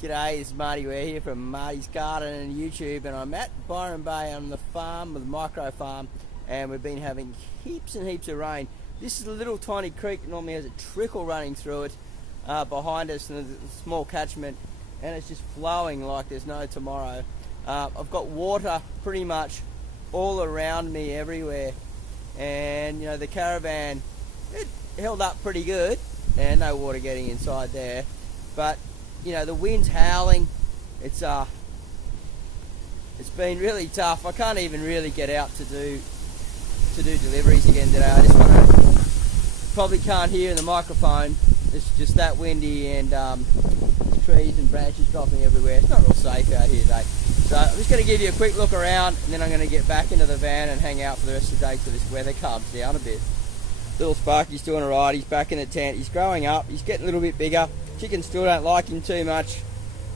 G'day, it's Marty Ware here from Marty's Garden and YouTube, and I'm at Byron Bay on the farm with Micro Farm, and we've been having heaps and heaps of rain. This is a little tiny creek that normally has a trickle running through it behind us, and there's a small catchment, and it's just flowing like there's no tomorrow. I've got water pretty much all around me everywhere, and you know, the caravan, it held up pretty good, and no water getting inside there, but you know, the wind's howling. It's been really tough. I can't even really get out to do deliveries again today. I just want to, probably can't hear in the microphone. It's just that windy, and trees and branches dropping everywhere. It's not real safe out here today. So I'm just going to give you a quick look around, and then I'm going to get back into the van and hang out for the rest of the day till this weather calms down a bit. Little Sparky's doing alright. He's back in the tent. He's growing up. He's getting a little bit bigger. Chickens still don't like him too much.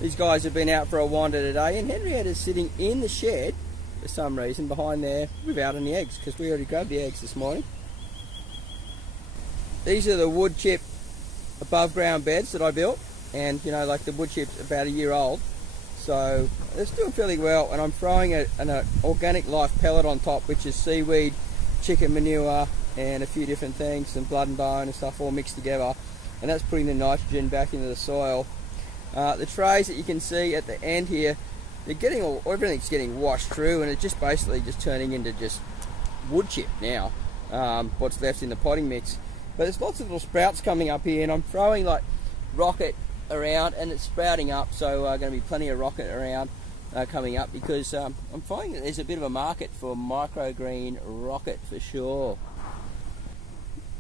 These guys have been out for a wander today, and Henrietta's sitting in the shed for some reason behind there without any eggs, because we already grabbed the eggs this morning. These are the Woodchip above ground beds that I built, and you know, like the Woodchip's about a year old, so it's doing fairly well. And I'm throwing an organic life pellet on top, which is seaweed, chicken manure, and a few different things, some blood and bone and stuff all mixed together, and that's putting the nitrogen back into the soil. The trays that you can see at the end here, they're getting everything's getting washed through, and it's just basically just turning into just wood chip now, what's left in the potting mix. But there's lots of little sprouts coming up here, and I'm throwing like rocket around, and it's sprouting up, so going to be plenty of rocket around coming up, because I'm finding that there's a bit of a market for microgreen rocket for sure.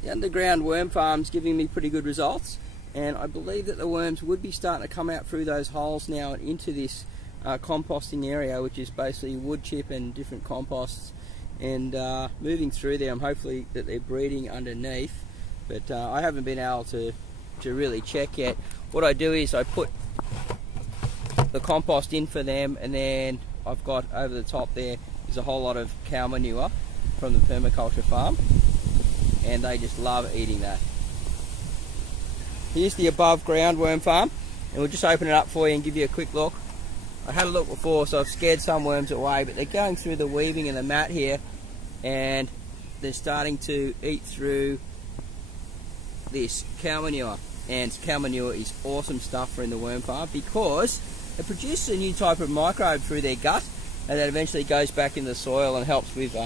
The underground worm farm's giving me pretty good results, and I believe that the worms would be starting to come out through those holes now and into this composting area, which is basically wood chip and different composts, and moving through there. I'm hopefully that they're breeding underneath, but I haven't been able to really check yet. What I do is I put the compost in for them, and then I've got over the top there is a whole lot of cow manure from the permaculture farm, and they just love eating that. Here's the above ground worm farm, and we'll just open it up for you and give you a quick look. I had a look before, so I've scared some worms away, but they're going through the weaving and the mat here, and they're starting to eat through this cow manure. And cow manure is awesome stuff for in the worm farm, because it produces a new type of microbe through their gut, and that eventually goes back in the soil and helps with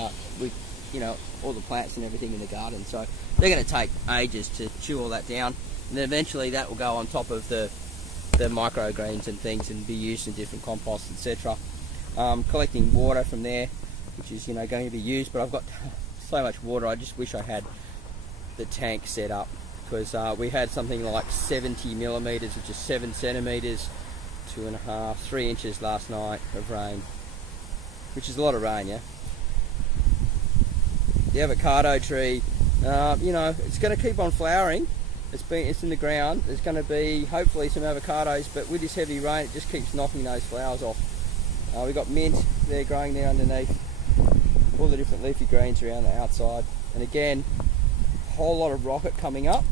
you know, all the plants and everything in the garden. So they're going to take ages to chew all that down, and then eventually that will go on top of the microgreens and things and be used in different composts, etc. Collecting water from there, which is, you know, going to be used, but I've got so much water, I just wish I had the tank set up, because we had something like 70 millimeters, which is 7 centimeters, 2.5, 3 inches last night of rain, which is a lot of rain, yeah. The avocado tree, you know, it's going to keep on flowering. It's in the ground. There's going to be hopefully some avocados, but with this heavy rain, it just keeps knocking those flowers off. We've got mint there growing there underneath, all the different leafy greens around the outside, and again, a whole lot of rocket coming up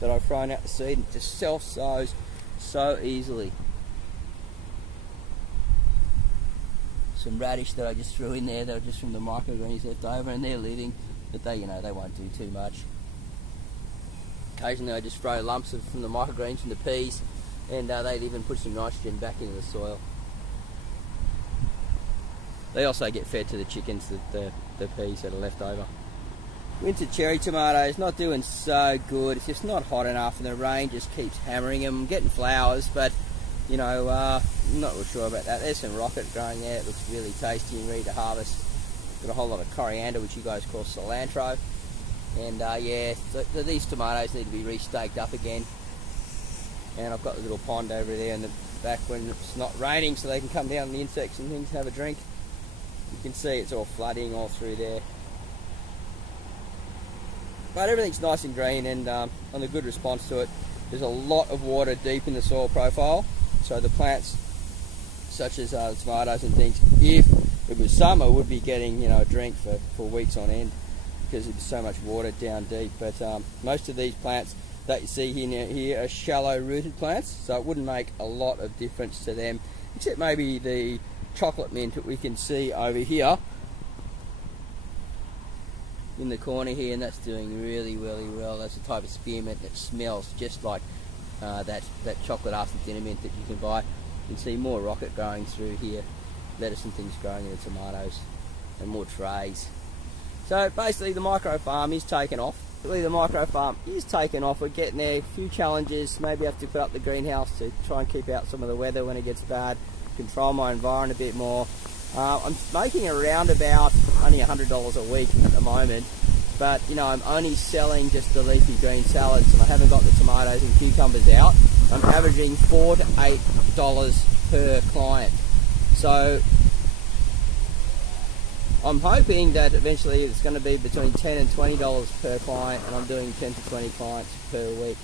that I've thrown out the seed, and it just self-sows so easily. Some radish that I just threw in there, they were just from the microgreens left over, and they're living, but they, you know, they won't do too much. Occasionally I just throw lumps from the microgreens from the peas, and they even put some nitrogen back into the soil. They also get fed to the chickens, the peas that are left over. Winter cherry tomatoes, not doing so good. It's just not hot enough, and the rain just keeps hammering them. I'm getting flowers, but you know, I'm not real sure about that. There's some rocket growing there. It looks really tasty and ready to harvest. Got a whole lot of coriander, which you guys call cilantro. And yeah, these tomatoes need to be re-staked up again. And I've got a little pond over there in the back when it's not raining, so they can come down, the insects and things, have a drink. You can see it's all flooding all through there. But everything's nice and green, and on a good response to it. There's a lot of water deep in the soil profile, so the plants such as tomatoes and things, if it was summer, would be getting, you know, a drink for weeks on end, because there's so much water down deep. But most of these plants that you see here are shallow rooted plants, so it wouldn't make a lot of difference to them, except maybe the chocolate mint that we can see over here in the corner here, and that's doing really well. That's the type of spearmint that smells just like that chocolate after dinner mint that you can buy. You can see more rocket growing through here, lettuce and things growing in the tomatoes, and more trays. So basically the micro farm is taken off. We're getting there. A few challenges, maybe have to put up the greenhouse to try and keep out some of the weather when it gets bad, control my environment a bit more. I'm making around about only $100 a week at the moment, but you know, I'm only selling just the leafy green salads, and I haven't got the tomatoes and cucumbers out. I'm averaging $4 to $8 per client. So I'm hoping that eventually it's going to be between $10 and $20 per client, and I'm doing 10 to 20 clients per week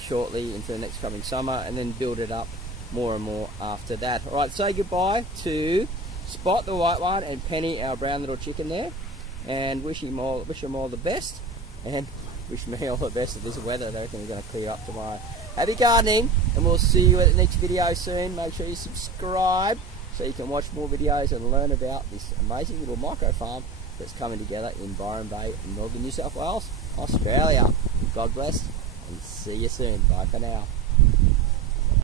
shortly into the next coming summer, and then build it up more and more after that. Alright, say goodbye to Spot the white one and Penny, our brown little chicken there, and wish them all the best, and wish me all the best of this weather. I reckon we're going to clear up tomorrow. Happy gardening, and we'll see you at the next video soon. Make sure you subscribe so you can watch more videos and learn about this amazing little micro farm that's coming together in Byron Bay, northern New South Wales, Australia. God bless, and see you soon. Bye for now.